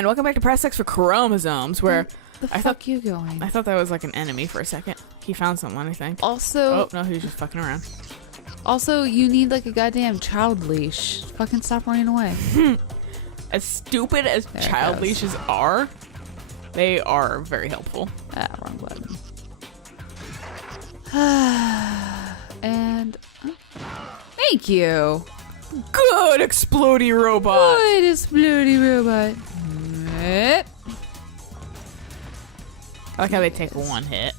and welcome back to Press X for Chromosomes, where I thought you going. I thought that was like an enemy for a second. He found someone, I think. Also, oh no, he was just fucking around. Also, you need like a goddamn child leash. Fucking stop running away. As stupid as child leashes are, they are very helpful. Ah, wrong button. And thank you. Good explodey robot. Good explodey robot. I like how they take one hit.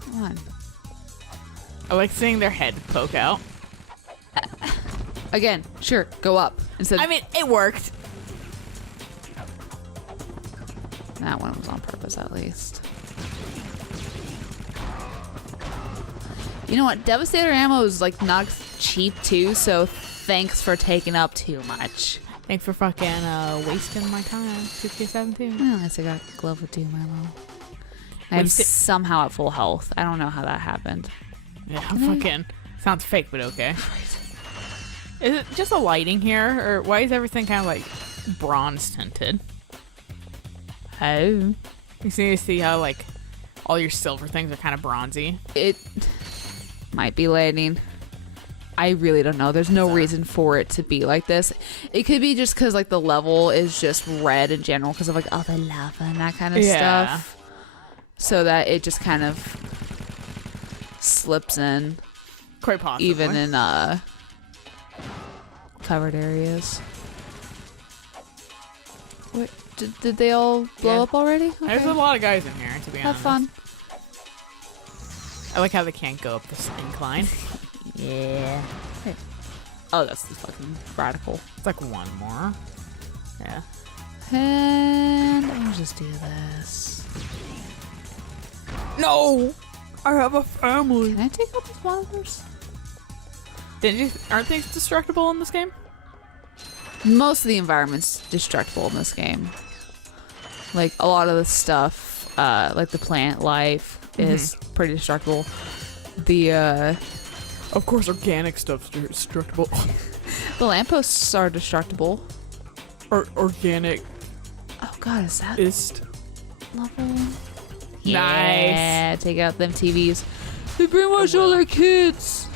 Come on. I like seeing their head poke out. Again, sure, go up. Instead, I mean, it worked. that one was on purpose, at least. You know what? Devastator ammo is like not cheap too, so thanks for taking up too much. Thanks for fucking wasting my time. 2K17. Well, at least I got a glove with doom ammo. I'm somehow at full health. I don't know how that happened. Yeah, fucking sounds fake, but okay. Is it just the lighting here, or why is everything kind of like bronze tinted? Oh. You see how like all your silver things are kind of bronzy? It might be lighting. I really don't know. There's no reason for it to be like this. It could be just because like the level is just red in general because of like all the lava and that kind of stuff. So that it just kind of slips in. Quite possibly. Even in covered areas. What, did they all blow up already? Okay. There's a lot of guys in here, to be honest. Have fun. I like how they can't go up this incline. Yeah. Hey. Oh, that's the fucking radical. It's like one more. Yeah. And I'll just do this. No! I have a family. Can I take out these monitors? Aren't they destructible in this game? Most of the environment's destructible in this game. Like a lot of the stuff, like the plant life is pretty destructible. The of course, organic stuff's destructible. The lampposts are destructible. Or organic. Oh god, is that level? Yeah, Nice. take out them TVs. They brainwash all their kids.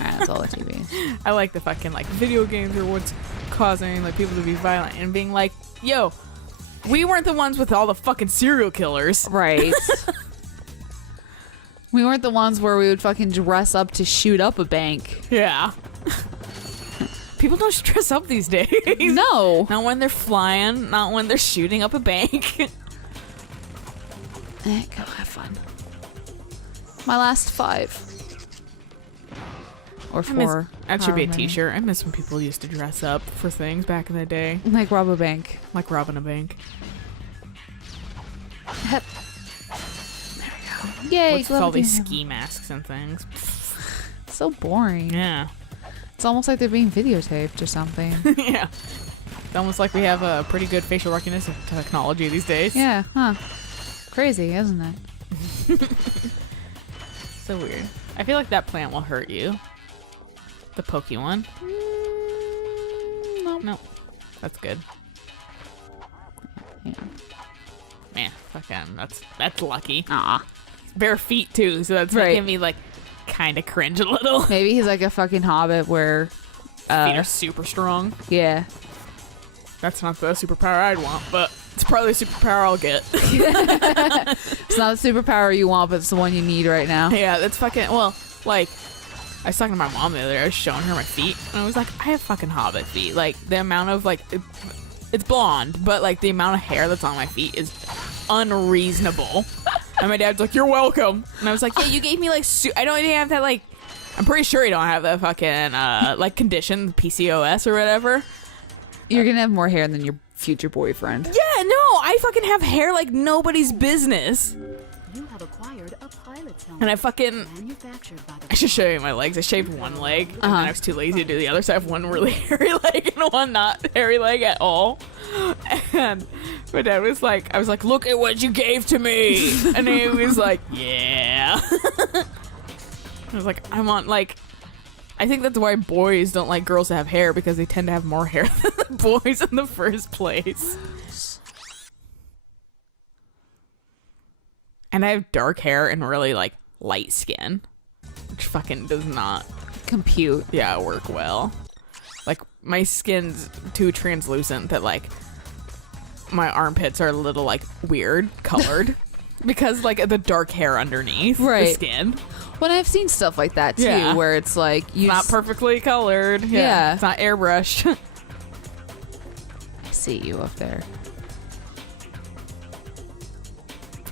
Alright, that's all the TVs. I like the fucking like video games are what's causing like people to be violent and being like, yo, we weren't the ones with all the fucking serial killers. Right. We weren't the ones where we would fucking dress up to shoot up a bank. Yeah. People don't dress up these days. No. Not when they're flying, not when they're shooting up a bank. Go have fun. My last 5. Or 4. That should be a t-shirt. I miss when people used to dress up for things back in the day. Like rob a bank. Like robbing a bank. There we go. Yay. What's with all these ski masks and things? So boring. Yeah. It's almost like they're being videotaped or something. Yeah. It's almost like we have a pretty good facial recognition technology these days. Yeah, huh. Crazy, isn't it? So weird. I feel like that plant will hurt you. The pokey one. Nope. That's good. Yeah. Man, fucking, that's lucky. Aw. Bare feet too, so that's making me like kind of cringe a little. Maybe he's like a fucking hobbit where feet are super strong. Yeah. That's not the superpower I'd want, but it's probably a superpower I'll get. It's not the superpower you want, but it's the one you need right now. Yeah, that's fucking, well, like, I was talking to my mom the other day, I was showing her my feet, and I was like, I have fucking hobbit feet. Like, the amount of, like, it's blonde, but, like, the amount of hair that's on my feet is unreasonable. And my dad's like, you're welcome. And I was like, yeah, you gave me, like, I don't even have that, like, I'm pretty sure you don't have that fucking, like, condition, PCOS or whatever. You're gonna have more hair than your future boyfriend. Yeah, no, I fucking have hair like nobody's business. You have acquired a pilot's helmet. And I fucking... Manufactured by the I should show you my legs. I shaved one leg, and then I was too lazy to do the other, so I have one really hairy leg and one not hairy leg at all. And my dad was like, I was like, look at what you gave to me. And he was like, yeah. I was like, I want, like... I think that's why boys don't like girls to have hair, because they tend to have more hair than the boys in the first place. And I have dark hair and really like light skin, which fucking does not compute. work well. Like my skin's too translucent that like my armpits are a little like weird colored because like the dark hair underneath the skin. When I've seen stuff like that too, where it's like you not perfectly colored. Yeah, it's not airbrushed. I see you up there.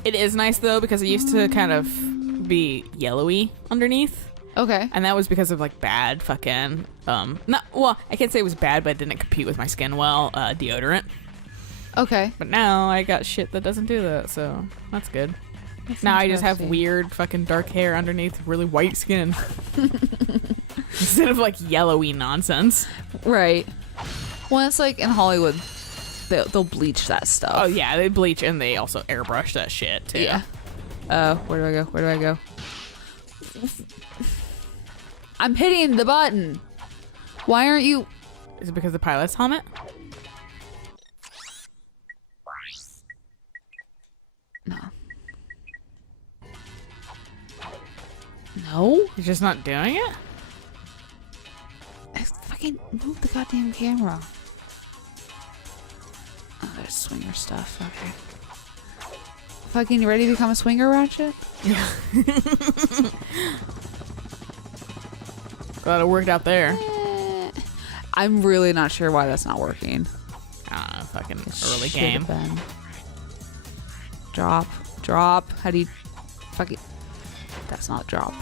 It is nice though because it used to kind of be yellowy underneath. Okay. And that was because of like bad fucking not well, I can't say it was bad, but it didn't compete with my skin well, deodorant. Okay. But now I got shit that doesn't do that, so that's good. Now I just have weird fucking dark hair underneath really white skin. Instead of like yellowy nonsense. Right. Well, it's like in Hollywood, they'll bleach that stuff. Oh yeah, they bleach and they also airbrush that shit too. Yeah. Where do I go? Where do I go? I'm hitting the button. Why aren't you? Is it because of the pilot's helmet? No. No? You're just not doing it? I fucking moved the goddamn camera. Oh, there's swinger stuff. Okay. Fucking, you ready to become a swinger, Ratchet? Yeah. Glad it worked out there. I'm really not sure why that's not working. I don't know, fucking early game. Been. Drop. How do you fucking? That's not drop.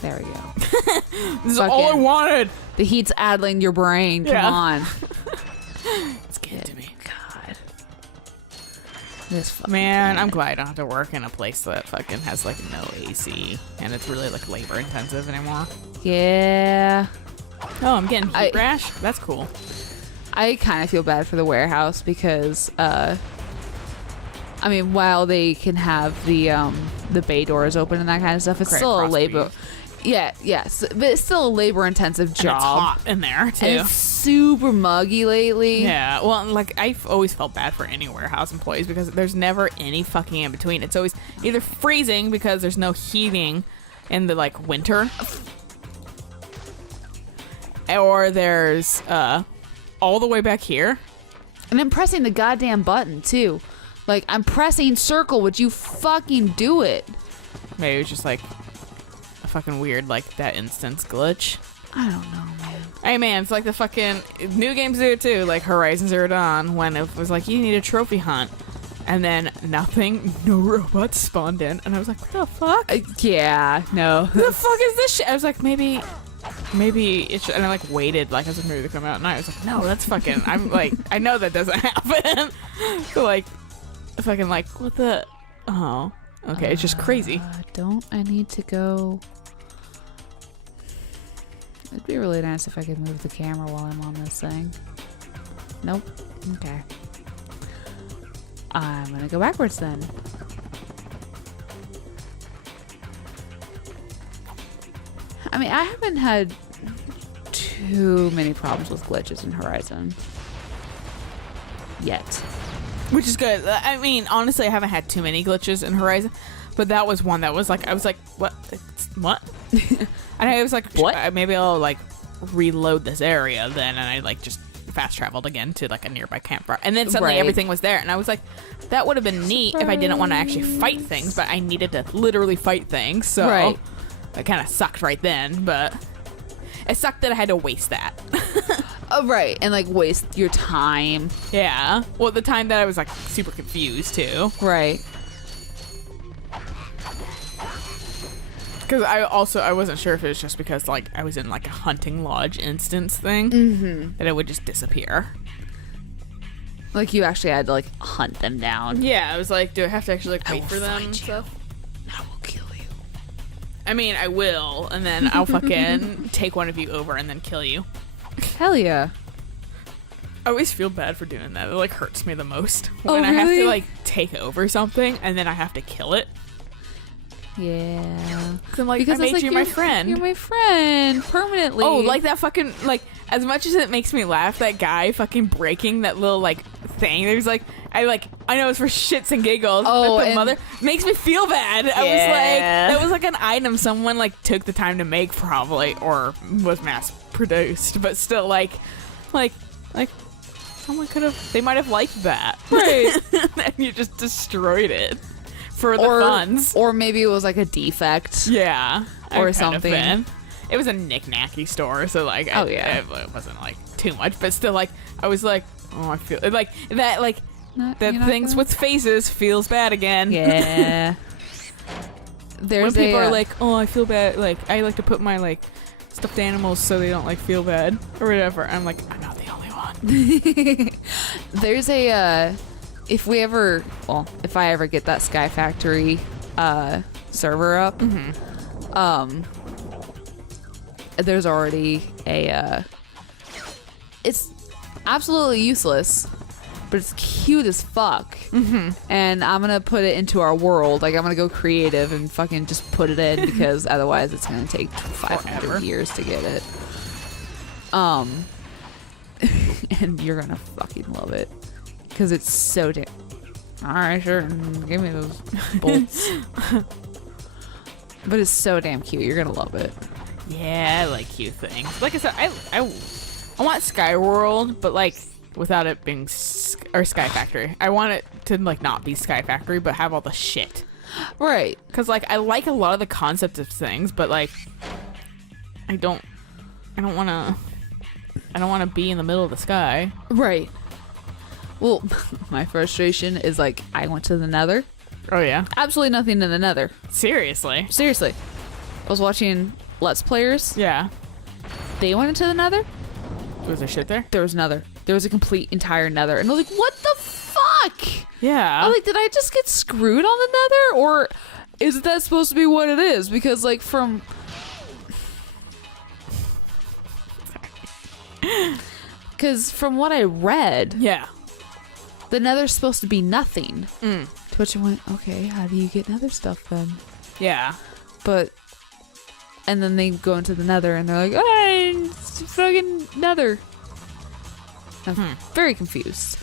There we go. This is all I wanted. The heat's addling your brain. Come on. Let's get to me. God. This man, I'm glad I don't have to work in a place that fucking has like no AC and it's really like labor intensive anymore. Yeah. Oh, I'm getting heat rash. That's cool. I kind of feel bad for the warehouse because, I mean, while they can have the bay doors open and that kind of stuff, it's still a labor. Yes, but it's still a labor-intensive job. And it's hot in there too. And it's super muggy lately. Yeah, well, like I've always felt bad for any warehouse employees because there's never any fucking in between. It's always either freezing because there's no heating in the like winter, or there's all the way back here. And I'm pressing the goddamn button too. Like I'm pressing circle. Would you fucking do it? Maybe it's just like a fucking weird like that instance glitch. I don't know, man. Hey man, it's like the fucking new games do it too, like Horizon Zero Dawn, when it was like you need a trophy hunt, and then no robots spawned in, and I was like, what the fuck? Yeah, no. What the fuck is this shit? I was like, maybe it's, and I like waited like as a movie to come out, and I was like, no, that's fucking. I'm like, I know that doesn't happen. So like, fucking like, what the? Oh, okay, it's just crazy. Don't I need to go? It'd be really nice if I could move the camera while I'm on this thing. Nope. Okay. I'm gonna go backwards then. I mean, I haven't had too many problems with glitches in Horizon yet. Which is good. I mean, honestly, I haven't had too many glitches in Horizon, but that was one that was like, I was like, what? And I was like, what? Maybe I'll like reload this area then, and I like just fast traveled again to like a nearby campfire, and then suddenly everything was there, and I was like, that would have been neat if I didn't want to actually fight things, but I needed to literally fight things, so it kind of sucked right then, but it sucked that I had to waste that. Right, and like waste your time. Yeah, well, the time that I was like super confused too. Right. Because I wasn't sure if it was just because like I was in like a hunting lodge instance thing that it would just disappear. Like you actually had to like hunt them down. Yeah, I was like, do I have to actually like wait for them and stuff? I will kill you. I mean, I will, and then I'll fucking take one of you over and then kill you. Hell yeah. I always feel bad for doing that. It like hurts me the most Oh, when I really? have to like take over something and then I have to kill it. Yeah. 'Cause I'm like, Because I it's made you my you're- friend. You're my friend permanently. Oh, like that fucking, like, as much as it makes me laugh, that guy fucking breaking that little, like, thing. There's, like, I know it's for shits and giggles. Oh, but the and- mother makes me feel bad. I was like, that was, like, an item someone, like, took the time to make, probably, or was mass-produced. But still, like, someone could have, they might have liked that. Right. And you just destroyed it for the funds. Or maybe it was like a defect. Yeah. Or it could have something. been. It was a knick-knacky store, so like, Oh, yeah. it wasn't like too much, but still, like, I was like, oh, I feel like that, like Not- that you're not things gonna- with faces feels bad again. Yeah. When There's people a, are like, oh, I feel bad, like I like to put my like stuffed animals so they don't like feel bad or whatever. I'm like, I'm not the only one. there's a if I ever get that Sky Factory server up, there's already a it's absolutely useless, but it's cute as fuck. And I'm gonna put it into our world. Like, I'm gonna go creative and fucking just put it in, because otherwise it's gonna take 500 Forever. years to get it. And you're gonna fucking love it, because it's so damn. All right, sure, give me those bolts. But it's so damn cute. You're gonna love it. Yeah, I like cute things. Like I said, I want Sky World, but like without it being or Sky Factory. I want it to like not be Sky Factory, but have all the shit. Right. Cause like I like a lot of the concept of things, but like I don't want to be in the middle of the sky. Right. Well, my frustration is like, I went to the Nether. Oh yeah, Absolutely nothing in the Nether. seriously. Seriously. I was watching Let's Players. Yeah, They went into the Nether. was there shit there? There was Nether. There was a complete entire Nether. And I was like, what the fuck? Yeah. I was like, did I just get screwed on the Nether? Or is that supposed to be what it is? Because like from... Because from what I read, yeah. the Nether's supposed to be nothing. To which I went, okay, how do you get Nether stuff then? Yeah. But... And then they go into the Nether and they're like, hey, it's fucking Nether. I'm very confused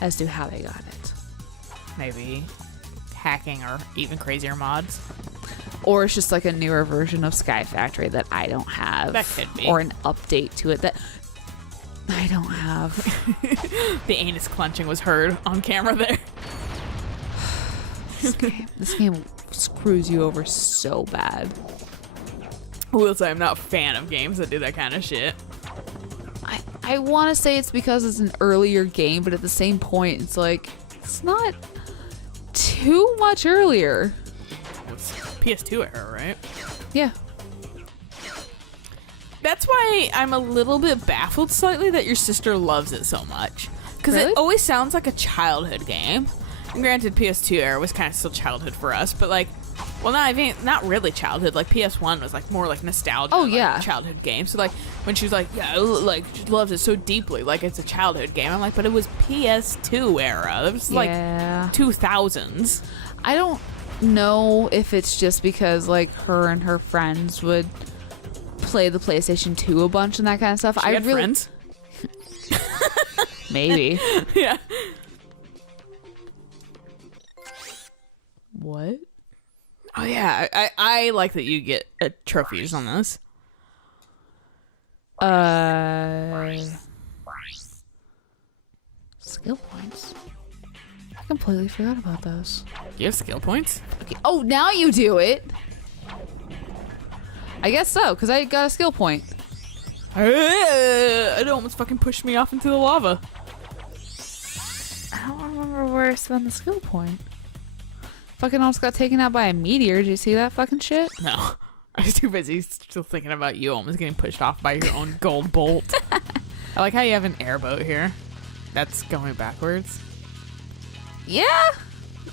as to how they got it. Maybe hacking or even crazier mods. Or it's just like a newer version of Sky Factory that I don't have. That could be. Or an update to it that I don't have. The anus clenching was heard on camera there. This game screws you over so bad. I will say I'm not a fan of games that do that kind of shit. I want to say it's because it's an earlier game, but at the same point, it's like, it's not too much earlier. It's PS2 era, right? Yeah. That's why I'm a little bit baffled slightly that your sister loves it so much. Because Really? it always sounds like a childhood game. And granted, PS2 era was kind of still childhood for us, but like, well, not really childhood. Like PS1 was like more like nostalgia. Oh, like, yeah. childhood game. So like when she was like, yeah, like she loves it so deeply, like it's a childhood game. I'm like, but it was PS2 era. It was like Yeah. 2000s. I don't know if it's just because like her and her friends would play the PlayStation 2 a bunch and that kind of stuff. She had friends. Maybe. Yeah. What? Oh yeah, I like that you get trophies on this. Skill points. I completely forgot about those. You have skill points? Okay. Oh, now you do it. I guess so, because I got a skill point. It almost fucking pushed me off into the lava. I don't remember where I spent the skill point. Fucking almost got taken out by a meteor. Did you see that fucking shit? No. I was too busy still thinking about you almost getting pushed off by your own gold bolt. I like how you have an airboat here. That's going backwards. Yeah.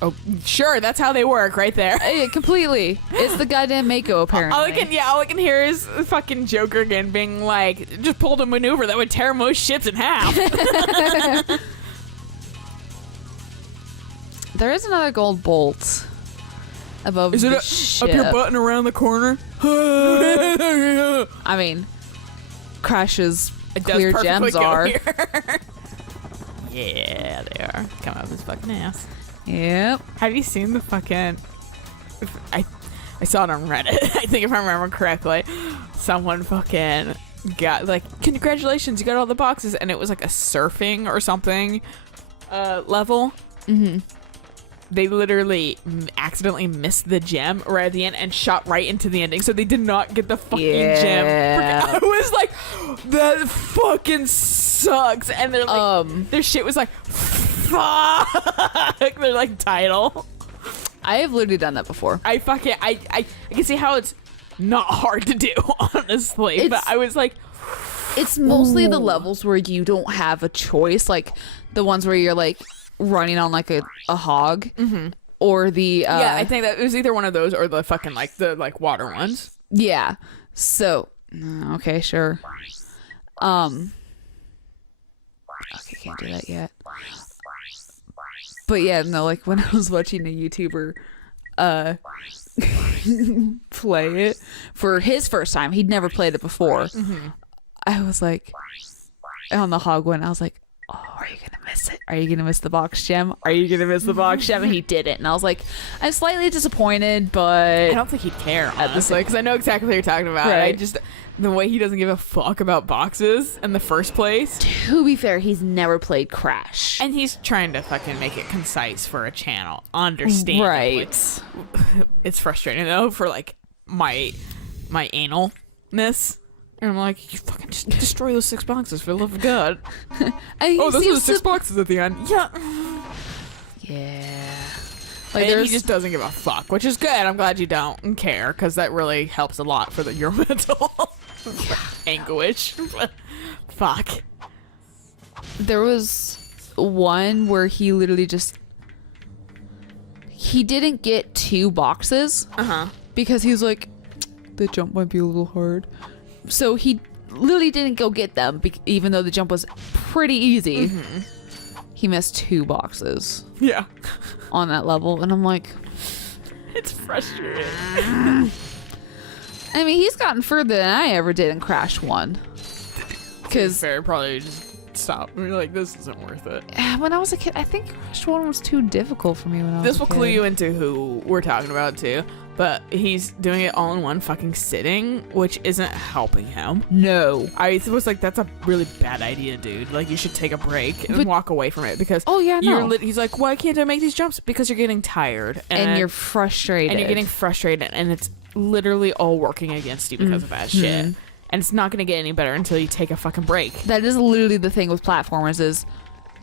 Oh, sure, that's how they work right there. Completely. It's the goddamn Mako, apparently. All I can hear is fucking Joker again being like, just pulled a maneuver that would tear most ships in half. There is another gold bolt above Is it the up ship. your butt and around the corner? I mean, Crash's It does clear perfectly gems go are. here. Yeah, they are. Come out of his fucking ass. Yep. Have you seen the fucking... I saw it on Reddit. I think if I remember correctly. Someone fucking got, like, congratulations, you got all the boxes. And it was like a surfing or something level. Mm-hmm. They literally accidentally missed the gem right at the end and shot right into the ending. So they did not get the fucking gem. I was like, that fucking sucks. And they're like, their shit was like, fuck. They're like, title. I have literally done that before. I can see how it's not hard to do, honestly. But I was like, it's mostly the levels where you don't have a choice, like the ones where you're like running on like a hog, or the yeah, I think that it was either one of those or the fucking like the like water ones. Yeah. So okay, sure. Okay, can't do that yet. But yeah, no, like when I was watching a YouTuber play it for his first time, he'd never played it before. I was like, on the hog one, I was like, oh, are you gonna miss it? Are you gonna miss the box gem? Are you gonna miss the box gem? And he didn't. And I was like, I'm slightly disappointed, but I don't think he'd care, honestly, because I know exactly what you're talking about. Right. I just, the way he doesn't give a fuck about boxes in the first place. to be fair, he's never played Crash. And he's trying to fucking make it concise for a channel. Understand. Right. It's frustrating, though, for, like, my analness. And I'm like, you fucking just destroy those 6 boxes for the love of God. Oh, those are the 6 boxes at the end. Yeah. Yeah. Like, and he just doesn't give a fuck, which is good. I'm glad you don't care, because that really helps a lot for your mental anguish. Fuck. There was one where he literally just... He didn't get 2 boxes. Because he was like, the jump might be a little hard. So he literally didn't go get them, even though the jump was pretty easy. He missed 2 boxes. Yeah. On that level, and I'm like, it's frustrating. I mean, he's gotten further than I ever did in Crash 1. Because fair, probably just stop. I mean, like, this isn't worth it. when I was a kid, I think Crash 1 was too difficult for me when I was This a will kid. clue you into who we're talking about, too. But he's doing it all in one fucking sitting, which isn't helping him. No. I was like, that's a really bad idea, dude. Like, you should take a break and walk away from it, because Oh, yeah, no. he's like, why can't I make these jumps? Because you're getting tired. And you're frustrated. And you're getting frustrated, and it's literally all working against you because of that shit. And it's not going to get any better until you take a fucking break. That is literally the thing with platformers is,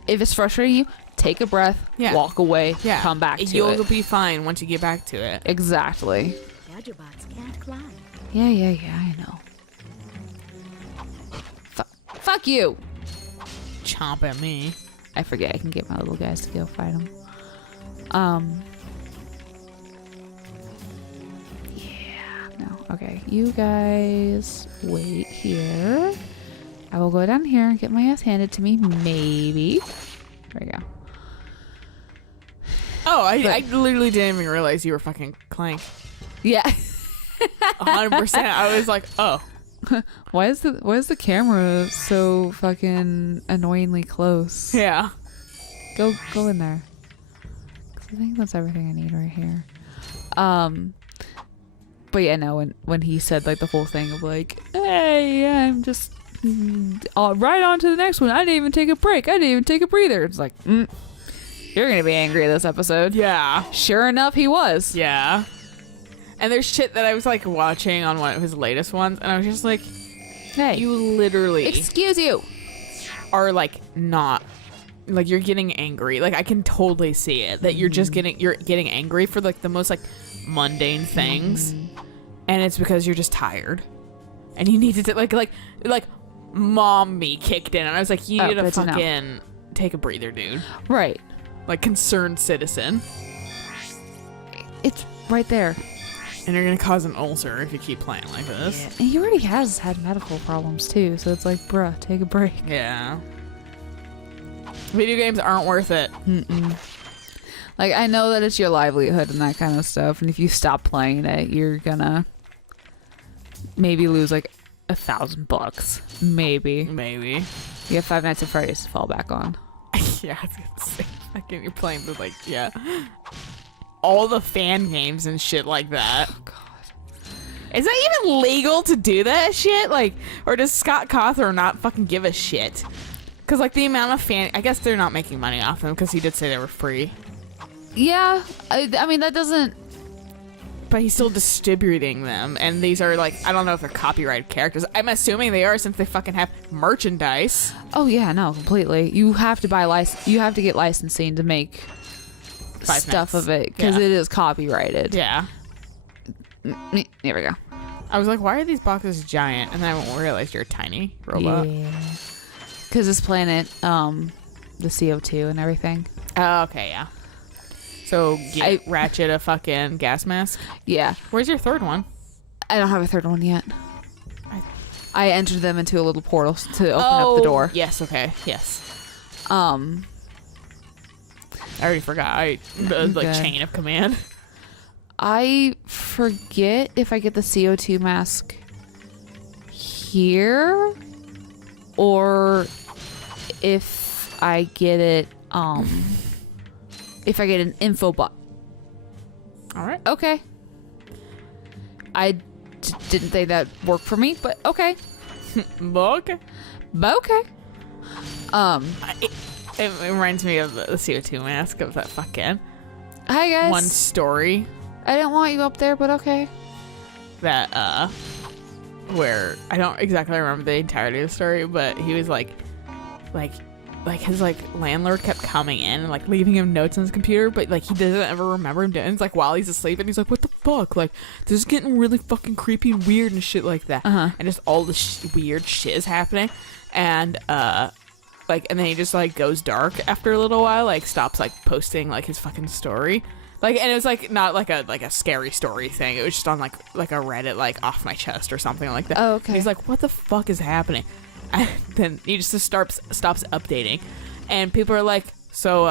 if it's frustrating you, take a breath, walk away, come back to it. You'll be fine once you get back to it. Exactly. Gadgetbots can't climb. Yeah, I know. Fuck you. Chomp at me. I forget I can get my little guys to go fight them. Yeah, no. Okay, you guys wait here. I will go down here and get my ass handed to me, maybe. There we go. Oh, I literally didn't even realize you were fucking Clank. Yeah. 100%. I was like, oh. Why is the camera so fucking annoyingly close? Yeah. Go in there. 'Cause I think that's everything I need right here. But yeah, no, when he said like the whole thing of like, hey, I'm just right on to the next one. I didn't even take a break. I didn't even take a breather. It's like, you're gonna be angry this episode. Yeah. Sure enough, he was. Yeah. And there's shit that I was like watching on one of his latest ones, and I was just like, Hey, you literally excuse you. are like not like you're getting angry. Like I can totally see it that you're getting angry for like the most like mundane things, and it's because you're just tired, and you need to like mom me kicked in, and I was like, you need to fucking take a breather, dude. Right. Like concerned citizen. It's right there. And you're gonna cause an ulcer if you keep playing like this. Yeah. And he already has had medical problems too, so it's like, bruh, take a break. Yeah. Video games aren't worth it. Like, I know that it's your livelihood and that kind of stuff, and if you stop playing it, you're gonna maybe lose like $1,000. Maybe. You have Five Nights at Freddy's to fall back on. Yeah, I was gonna say, fucking, you're playing with like, yeah, all the fan games and shit like that. Oh, God. Is that even legal to do that shit? Like, or does Scott Cawthon not fucking give a shit? Because like the amount of I guess they're not making money off them because he did say they were free. Yeah, I mean, that doesn't... But he's still distributing them, and these are like, I don't know if they're copyrighted characters. I'm assuming they are since they fucking have merchandise. Oh yeah, no, completely. You have to buy you have to get licensing to make stuff of it because it is copyrighted. Yeah. Here we go. I was like, why are these boxes giant? And then I realized you're a tiny robot. Yeah. Because this planet, the CO2 and everything. Oh, okay, yeah. So get Ratchet a fucking gas mask. Yeah. Where's your third one? I don't have a third one yet. I entered them into a little portal to open up the door. Yes, okay, yes. I already forgot. The chain of command. I forget if I get the CO2 mask here or if I get it, if I get an info bot. All right. Okay. I didn't think that worked for me, but okay. Okay. But okay. It reminds me of the CO2 mask of that fucking Hi guys. one story I didn't want you up there, but okay. that where I don't exactly remember the entirety of the story, but he was like his like landlord kept coming in and like leaving him notes on his computer, but like he doesn't ever remember him doing it. It's like while he's asleep, and he's like, what the fuck, like this is getting really fucking creepy and weird and shit like that. And just all the weird shit is happening, and like, and then he just like goes dark after a little while, like stops like posting like his fucking story. Like, and it was like not like a scary story thing. It was just on like a Reddit, like off my chest or something like that. Oh, okay. And he's like, what the fuck is happening? And then he just stops updating, and people are like, so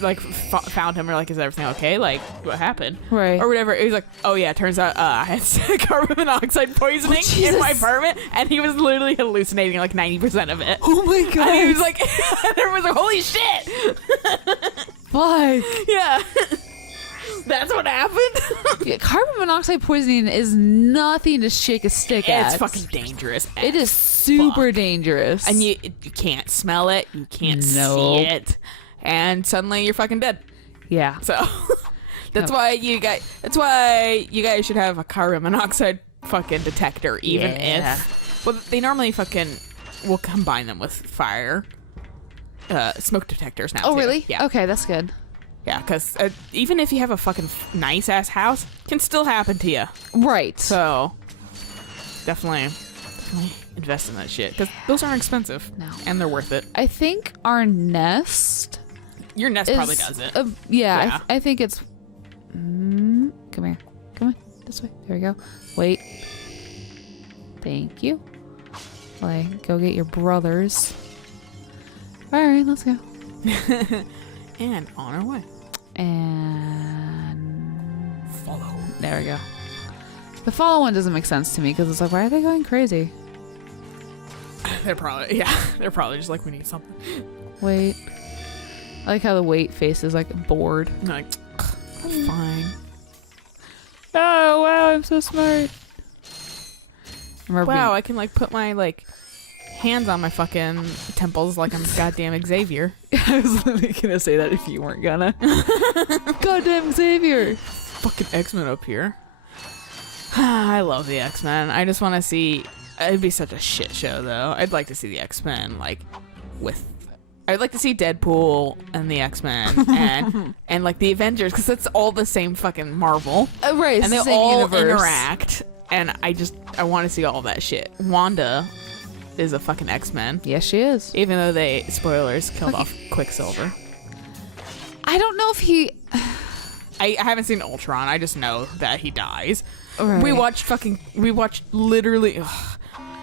like found him, or like, is everything okay? Like, what happened? Right. Or whatever. He's like, oh yeah, turns out I had carbon monoxide poisoning in my apartment, and he was literally hallucinating like 90% of it. Oh my god. And he was like, everyone's like, holy shit. Fuck. Yeah. That's what happened. Yeah, carbon monoxide poisoning is nothing to shake a stick at. It's fucking dangerous. It is super dangerous. And you can't smell it. You can't see it. And suddenly you're fucking dead. Yeah. So that's why you guys should have a carbon monoxide fucking detector, even if. Well, they normally fucking will combine them with fire smoke detectors now. Oh, too. really? Yeah. Okay, that's good. Yeah, because even if you have a fucking nice ass house, it can still happen to you. Right. So definitely invest in that shit, because those aren't expensive. No. And they're worth it. I think our nest. Your nest probably does it. Yeah. I think it's. Come here. Come on. This way. There we go. Wait. Thank you. Like, go get your brothers. All right, let's go. And on our way. And Follow. there we go. The follow one doesn't make sense to me because it's like, why are they going crazy? They're probably just like, we need something. Wait. I like how the wait face is like bored. I'm like, I'm fine. Oh wow, I'm so smart. Wow, I can like put my like hands on my fucking temples like I'm goddamn Xavier. I was literally gonna say that if you weren't gonna. Goddamn Xavier. Fucking X-Men up here. I love the X-Men. I just want to see. It'd be such a shit show, though. I'd like to see the X-Men like with. I'd like to see Deadpool and the X-Men and like the Avengers, because it's all the same fucking Marvel. Right, and they all interact. And I want to see all that shit. Wanda is a fucking X-Men. Yes, she is. Even though they, spoilers, killed off Quicksilver. I don't know if he... I haven't seen Ultron. I just know that he dies. Right. We watched literally...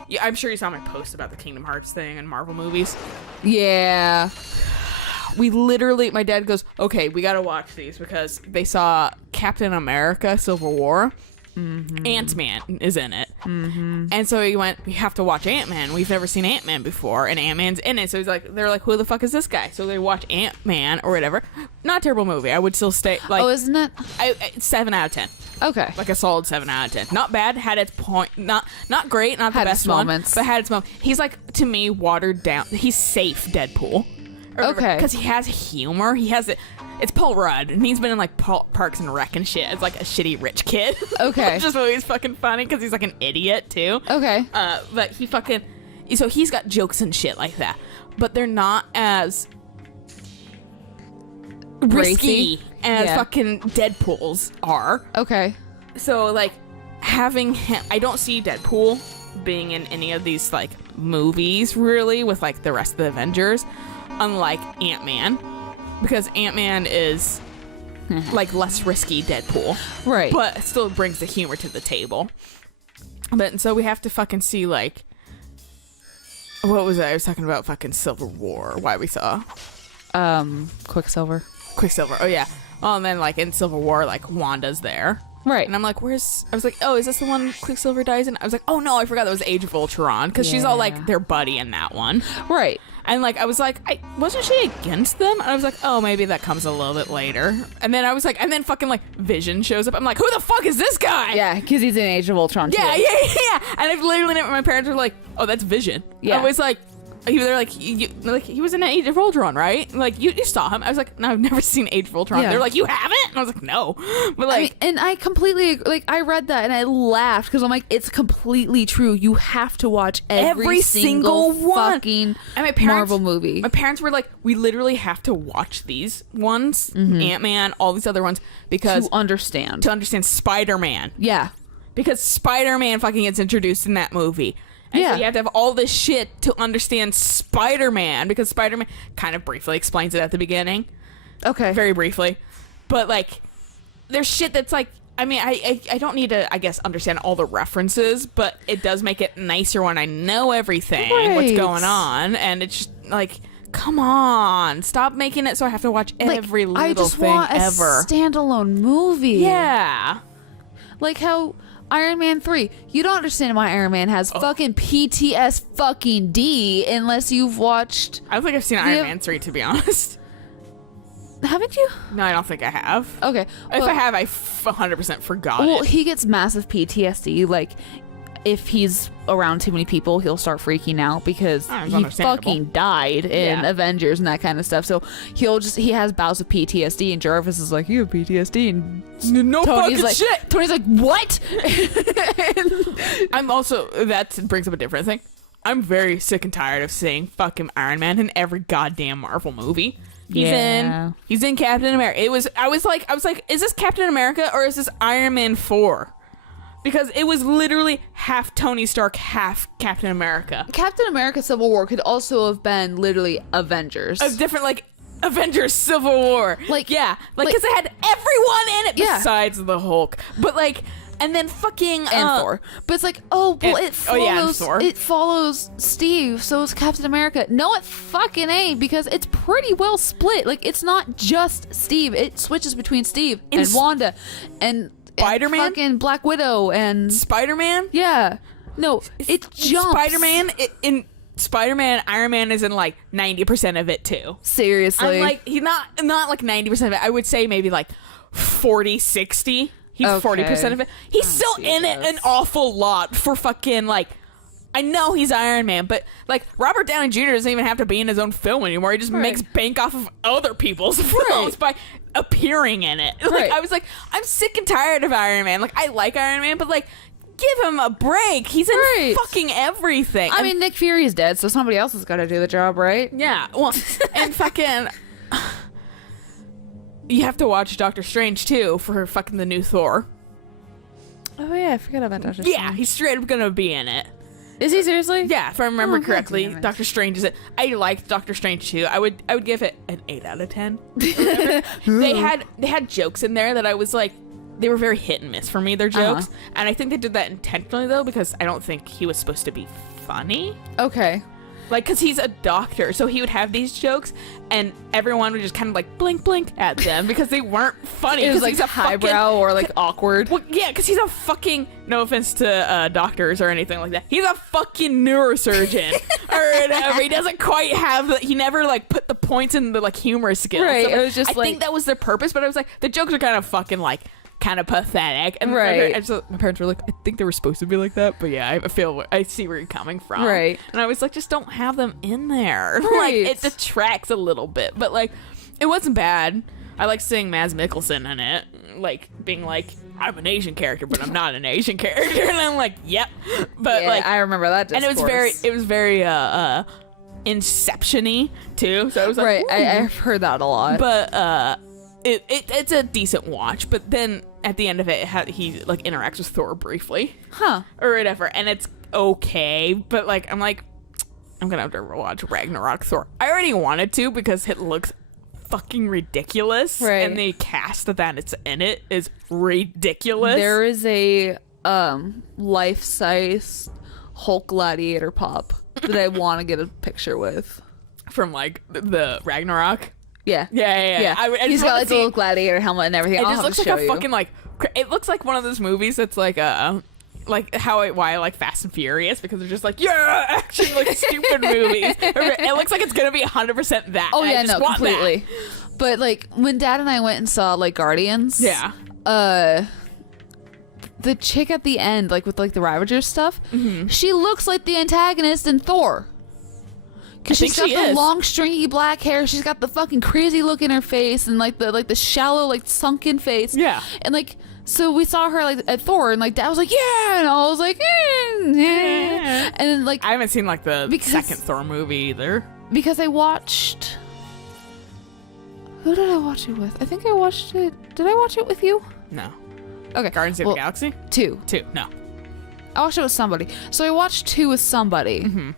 Yeah, I'm sure you saw my post about the Kingdom Hearts thing and Marvel movies. Yeah. we literally, my dad goes, okay, we gotta watch these because they saw Captain America Civil War. Ant-Man is in it. And so he went, we have to watch Ant-Man. We've never seen Ant-Man before, and Ant-Man's in it. So he's like, they're like, who the fuck is this guy? So they watch Ant-Man or whatever. Not a terrible movie. I would still stay like, Oh, isn't it? 7 out of 10. Okay. Like a solid 7 out of 10. Not bad. Had its point. Not great. Not the Had best its one, moments. but had its moments. He's like, to me, watered down. He's safe Deadpool. Okay. Because he has humor. He has it. It's Paul Rudd, and he's been in like Parks and Rec and shit. It's like a shitty rich kid. Okay. Which is always fucking funny because he's like an idiot too. Okay. But he fucking. So he's got jokes and shit like that, but they're not as risky Racy? as Yeah. fucking Deadpool's are. Okay. So like having him, I don't see Deadpool being in any of these like movies really with like the rest of the Avengers, unlike Ant-Man, because Ant-Man is like less risky Deadpool, Right. but still brings the humor to the table. But so we have to fucking see like, what was I was talking about fucking Civil War, why we saw Quicksilver. Quicksilver. Oh yeah. Well, and then like in Civil War, like Wanda's there. Right. And I'm like, where's... I was like, oh, is this the one Quicksilver dies in? I was like, oh, no, I forgot that was Age of Ultron. Because she's all, like, their buddy in that one. Right. And, like, I was like, wasn't she against them? And I was like, oh, maybe that comes a little bit later. And then I was like... And then fucking, like, Vision shows up. I'm like, who the fuck is this guy? Yeah, because he's in Age of Ultron too. Yeah. And I've literally... My parents were like, oh, that's Vision. Yeah. I was like... They're like, like, he was in Age of Ultron, right? Like, you saw him. I was like, no, I've never seen Age of Ultron. Yeah. They're like, you haven't? And I was like, no. But, like... I mean, and I completely, like, I read that and I laughed because I'm like, it's completely true. You have to watch every single one. fucking And my parents, Marvel movie. My parents were like, we literally have to watch these ones, Ant-Man, all these other ones, because to understand. to understand Spider-Man. Yeah. Because Spider-Man fucking gets introduced in that movie. And so Yeah. you have to have all this shit to understand Spider-Man, because Spider-Man kind of briefly explains it at the beginning. Okay. Very briefly. But, like, there's shit that's, like, I mean, I don't need to, I guess, understand all the references, but it does make it nicer when I know everything, what's Right. going on, and it's just, like, come on, stop making it so I have to watch every little I just thing want a ever. standalone movie. Yeah. Like how Iron Man 3, you don't understand why Iron Man has fucking PTS fucking D unless you've watched... I don't think I've seen Iron Man 3, to be honest. Haven't you? No, I don't think I have. Okay. If well- I have, I 100% forgot Well, it. he gets massive PTSD. Like, if he's around too many people, he'll start freaking out because Oh, it's he understandable. fucking died in Yeah. Avengers and that kind of stuff. So he has bouts of PTSD, and Jarvis is like, "You have PTSD," and No Tony's fucking like, shit. Tony's like, "What?" I'm also, that brings up a different thing. I'm very sick and tired of seeing fucking Iron Man in every goddamn Marvel movie. He's in Captain America. I was like, is this Captain America or is this Iron Man 4? Because it was literally half Tony Stark, half Captain America. Captain America: Civil War could also have been literally Avengers. A different, like, Avengers Civil War. Like- yeah. Like, like- because it had everyone in it Yeah. besides the Hulk. But, like, and then fucking... and Thor. But it's like, oh, well, And- it oh, yeah, and follows Thor. it follows Steve, so it's Captain America. No, it fucking ain't, because it's pretty well split. Like, it's not just Steve. It switches between Steve In and Wanda and Spider-Man? fucking Black Widow and Spider-Man? yeah. No, it jumps. Spider-Man... In Spider-Man, Iron Man is in, like, 90% of it, too. Seriously. I'm like, he's not like 90% of it. I would say maybe like 40, 60. He's Okay. 40% of it. He's still in it an awful lot for fucking, like, I know he's Iron Man, but, like, Robert Downey Jr. doesn't even have to be in his own film anymore. He just makes bank off of other people's films by appearing in it. Like, Right. I was like, I'm sick and tired of Iron Man. Like, I like Iron Man, but, like, give him a break. He's in Right. fucking everything. I mean, Nick Fury is dead, so somebody else has got to do the job, right? Yeah, well, and fucking... You have to watch Doctor Strange, too, for fucking the new Thor. Oh yeah, I forgot about Doctor Yeah, he's straight up gonna be in it. Is he seriously? Yeah, if I remember Oh, God correctly, damn it. Doctor Strange is it. I liked Doctor Strange, too. I would give it an 8 out of 10. They had jokes in there that I was like... They were very hit and miss for me, their jokes. And I think they did that intentionally, though, because I don't think he was supposed to be funny. Okay. Like, because he's a doctor, so he would have these jokes, and everyone would just kind of like blink, blink at them because they weren't funny. It was like he's a highbrow or like awkward. Well, yeah, because he's a fucking, no offense to doctors or anything like that, he's a fucking neurosurgeon or whatever. He doesn't quite have, he never like put the points in the like humor skills. Right, So, it was just I like- think that was their purpose, but I was like, the jokes are kind of fucking like, kind of pathetic. And Right. my parents were like, I think they were supposed to be like that, but yeah, I see where you're coming from. Right. And I was like, just don't have them in there. Right. Like, it detracts a little bit, but like, it wasn't bad. I like seeing Mads Mikkelsen in it, like being like, I'm an Asian character, but I'm not an Asian character, and I'm like, yep. But Yeah, like, I remember that discourse. and it was very Inception-y too. So I was like, right. ooh. I've heard that a lot. But it's a decent watch. But then at the end of it, he like interacts with Thor briefly, Huh. or whatever, and it's okay. But like, I'm gonna have to watch Ragnarok Thor. I already wanted to because it looks fucking ridiculous, Right. and the cast that it's in it is ridiculous. There is a life-size Hulk gladiator pop that I want to get a picture with. From like the Ragnarok. Yeah. Yeah. I He's just got wanna like the see- little gladiator helmet and everything. It I'll just have looks to like show a you. fucking like. It looks like one of those movies that's like why I like Fast and Furious, because they're just like, yeah, action, like stupid movies. It looks like it's gonna be 100% that. Oh and I yeah, just no, want that. completely. But like when Dad and I went and saw like Guardians, Yeah. the chick at the end, like with like the Ravagers stuff, Mm-hmm. she looks like the antagonist in Thor. Because I she's think got she the is. long stringy black hair, she's got the fucking crazy look in her face, and like the shallow like sunken face. Yeah. And like so we saw her like at Thor, and like Dad was like, yeah, and I was like, Yeah. and then like I haven't seen like the Because- second Thor movie either. because I watched. Who did I watch it with? I think I watched it. Did I watch it with you? No. Okay. Guardians of well, the Galaxy? 2. 2. No. I watched it with somebody. So I watched 2 with somebody. Mm-hmm.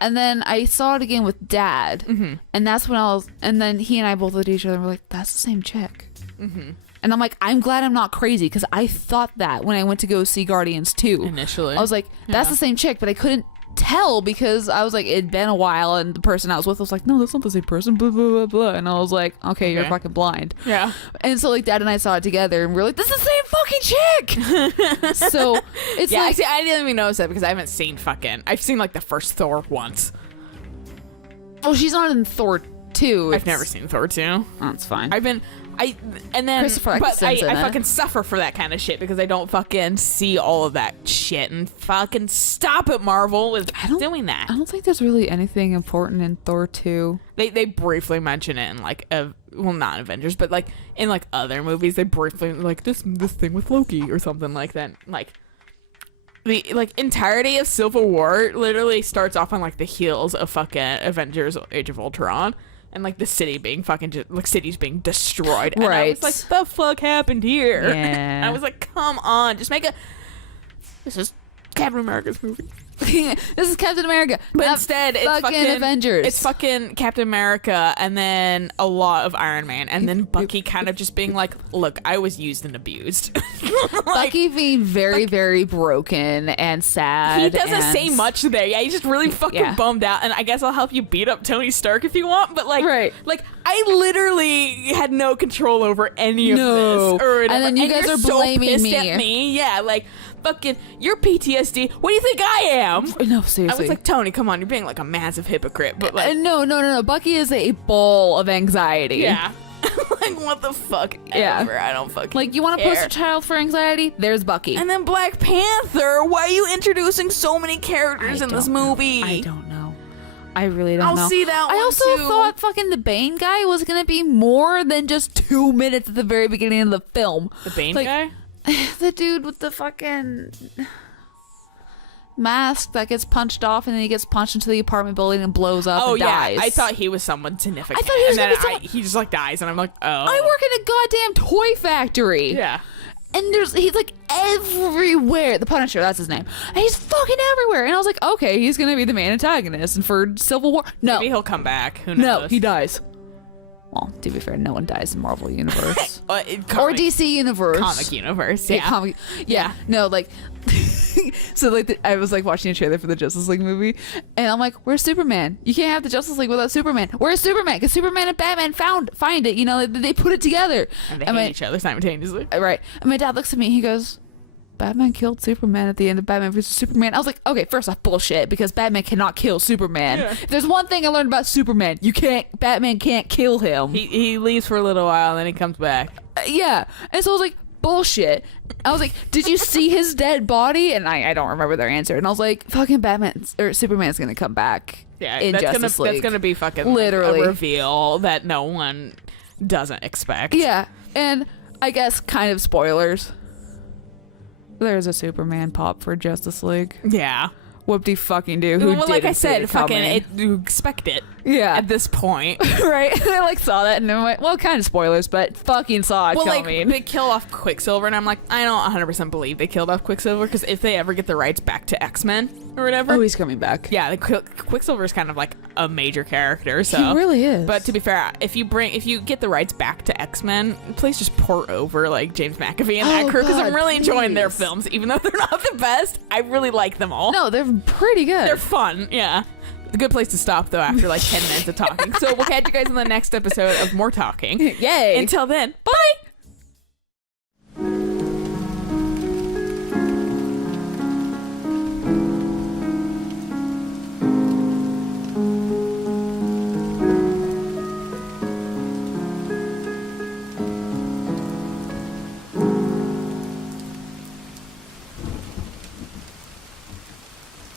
And then I saw it again with Dad. Mm-hmm. And that's when and then he and I both looked at each other and were like, that's the same chick. Mm-hmm. And I'm like, I'm glad I'm not crazy, because I thought that when I went to go see Guardians 2. Initially. I was like, that's the same chick, but I couldn't tell because I was like, it'd been a while, and the person I was with was like, no, that's not the same person, blah, blah, blah, blah. And I was like, okay, you're Okay. fucking blind. Yeah. And so like Dad and I saw it together, and we are like, this is the same fucking chick. So it's Yeah, like, I didn't even notice that because I haven't seen I've seen like the first Thor once. well, she's not in Thor 2. I've never seen Thor 2. That's fine. And then, Christopher but I Eccleston's in it. fucking suffer for that kind of shit because I don't fucking see all of that shit, and fucking stop it, Marvel, with doing that. I don't think there's really anything important in Thor 2. They briefly mention it in like well, not Avengers, but like in like other movies, they briefly like this thing with Loki or something like that. Like the like entirety of Civil War literally starts off on like the heels of fucking Avengers: Age of Ultron. And like the city being fucking like cities being destroyed. And I was Right. like, the fuck happened here? Yeah. I was like, come on, just make this is Captain America's movie. This is Captain America. But not instead, it's fucking Avengers. It's fucking Captain America, and then a lot of Iron Man, and then Bucky kind of just being like, "Look, I was used and abused." Like, Bucky being very, very broken and sad. he doesn't and- say much there. Yeah, he's just really fucking Yeah. bummed out. And I guess I'll help you beat up Tony Stark if you want. But like, Right. like I literally had no control over any of No. this. Or whatever. And then you guys you're are so blaming pissed me. at me. Yeah, like fucking your PTSD. What do you think I am? No, I seriously. was like, Tony, come on, you're being like a massive hypocrite. But like, No. Bucky is a ball of anxiety. yeah. Like, what the fuck Yeah. ever. I don't fucking Like, you want to care. post a child for anxiety? There's Bucky. And then Black Panther. Why are you introducing so many characters in this movie? I don't know. I really don't know. I'll see that I one, also too. thought fucking the Bane guy was going to be more than just 2 minutes at the very beginning of the film. The Bane Like, guy? The dude with the fucking mask that gets punched off, and then he gets punched into the apartment building and blows up and dies. I thought he was someone significant. I thought he was and then gonna be someone- he just like dies, and I'm like, oh. I work in a goddamn toy factory. Yeah. And he's like everywhere. The Punisher, that's his name. And he's fucking everywhere. And I was like, okay, he's gonna be the main antagonist. And for Civil War, no, Maybe he'll come back. Who knows? no, he dies. Well, to be fair, no one dies in Marvel Universe In or DC Universe comic universe. Yeah, Yeah. comic. Yeah, no, like So like I was like watching a trailer for the Justice League movie, and I'm like, where's Superman? You can't have the Justice League without Superman. Where's Superman? Because Superman and Batman find it. You know, they put it together. And they hate each other simultaneously. Right. And my dad looks at me. He goes, Batman killed Superman at the end of Batman vs Superman. I was like, okay, first off, bullshit, because Batman cannot kill Superman. Yeah. If there's one thing I learned about Superman, Batman can't kill him. He leaves for a little while and then he comes back. Yeah. And so I was like, bullshit. I was like, did you see his dead body? And I don't remember their answer. And I was like, fucking Superman's gonna come back. Yeah, in Justice League. That's gonna be fucking literally a reveal that no one doesn't expect. Yeah. And I guess kind of spoilers. There's a Superman pop for Justice League. Yeah. Whoop-de-fucking-do. Well, like I said, fucking you expect it. Yeah. At this point. Right? I like saw that and I went, well, kind of spoilers, but fucking saw it coming. Like, they killed off Quicksilver, and I'm like, I don't 100% believe they killed off Quicksilver, because if they ever get the rights back to X-Men or whatever. Oh, he's coming back. Yeah, Quicksilver's kind of like a major character, so. He really is. But to be fair, if you get the rights back to X-Men, please just port over like James McAfee and that crew, because I'm really enjoying their films, even though they're not the best. I really like them all. No, they're pretty good. They're fun, yeah. A good place to stop, though, after like 10 minutes of talking. So we'll catch you guys in the next episode of more talking. Yay. Until then, bye!